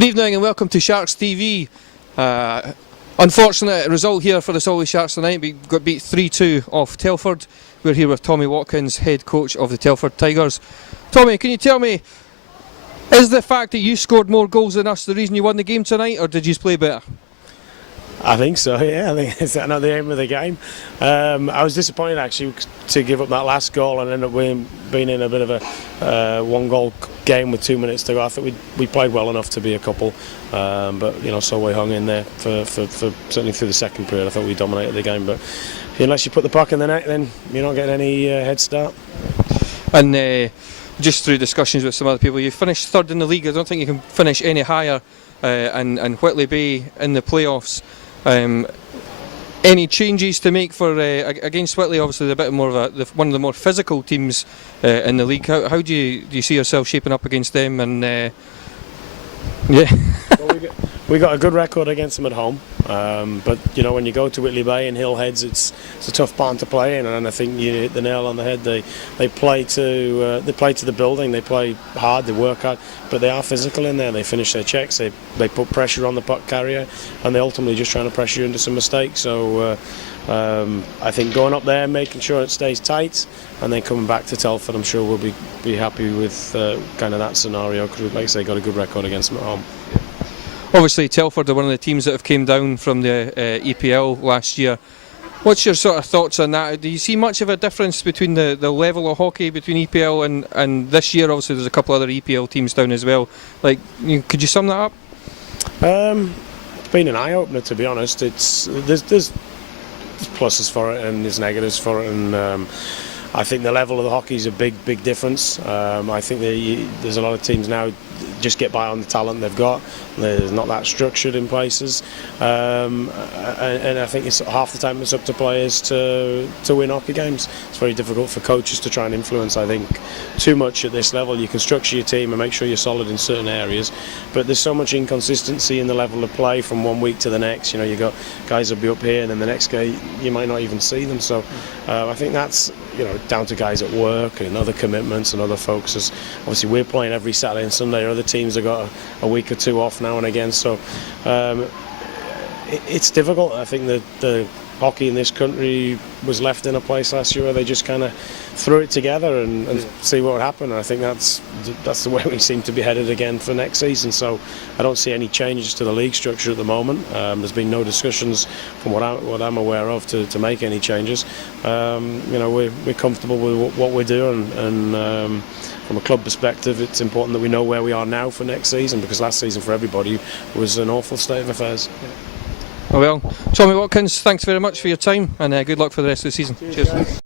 Good evening and welcome to Sharks TV. Unfortunate result here for the Solway Sharks tonight. We got beat 3-2 off Telford. We're here with Tommy Watkins, head coach of the Telford Tigers. Tommy, can you tell me, is the fact that you scored more goals than us the reason you won the game tonight, or did you play better? I think so, yeah. I think it's not the aim of the game. I was disappointed actually to give up that last goal and end up being in a bit of a one-goal game with 2 minutes to go. I think we played well enough to be a couple, but you know, Solway hung in there for certainly through the second period. I thought we dominated the game, but unless you put the puck in the net, then you're not getting any head start. And just through discussions with some other people, you finished third in the league. I don't think you can finish any higher, and Whitley Bay in the playoffs. Any changes to make for against Whitley? Obviously, they're a bit more of one of the more physical teams in the league. How do you see yourself shaping up against them? And yeah, well, we got a good record against them at home, but you know, when you go to Whitley Bay and Hillheads, it's a tough barn to play in, and I think you hit the nail on the head. They play to the building. They play hard. They work hard, but they are physical in there. They finish their checks. They put pressure on the puck carrier, and they ultimately just trying to pressure you into some mistakes. So I think going up there, making sure it stays tight, and then coming back to Telford, I'm sure we'll be happy with kind of that scenario, because, like I say, got a good record against them at home. Obviously, Telford are one of the teams that have came down from the EPL last year. What's your sort of thoughts on that? Do you see much of a difference between the level of hockey between EPL and this year? Obviously, there's a couple other EPL teams down as well. Like, could you sum that up? It's been an eye-opener, to be honest. There's pluses for it and there's negatives for it, and I think the level of the hockey is a big difference. I think there's a lot of teams now just get by on the talent they've got. There's not that structured in places, and I think it's half the time it's up to players to win hockey games. It's very difficult for coaches to try and influence, I think, too much at this level. You can structure your team and make sure you're solid in certain areas, but there's so much inconsistency in the level of play from one week to the next. You know, you got guys will be up here and then the next guy you might not even see them. So I think that's, you know, down to guys at work and other commitments and other focuses. Obviously, we're playing every Saturday and Sunday. Other teams have got a week or two off now and again, so it's difficult. I think that the hockey in this country was left in a place last year where they just kind of threw it together and see what would happen. And I think that's the way we seem to be headed again for next season. So I don't see any changes to the league structure at the moment. There's been no discussions from what I'm aware of to make any changes. You know, we're comfortable with what we're doing, and from a club perspective, it's important that we know where we are now for next season, because last season for everybody was an awful state of affairs. Well, Tommy Watkins, thanks very much for your time, and good luck for the rest of the season. Cheers.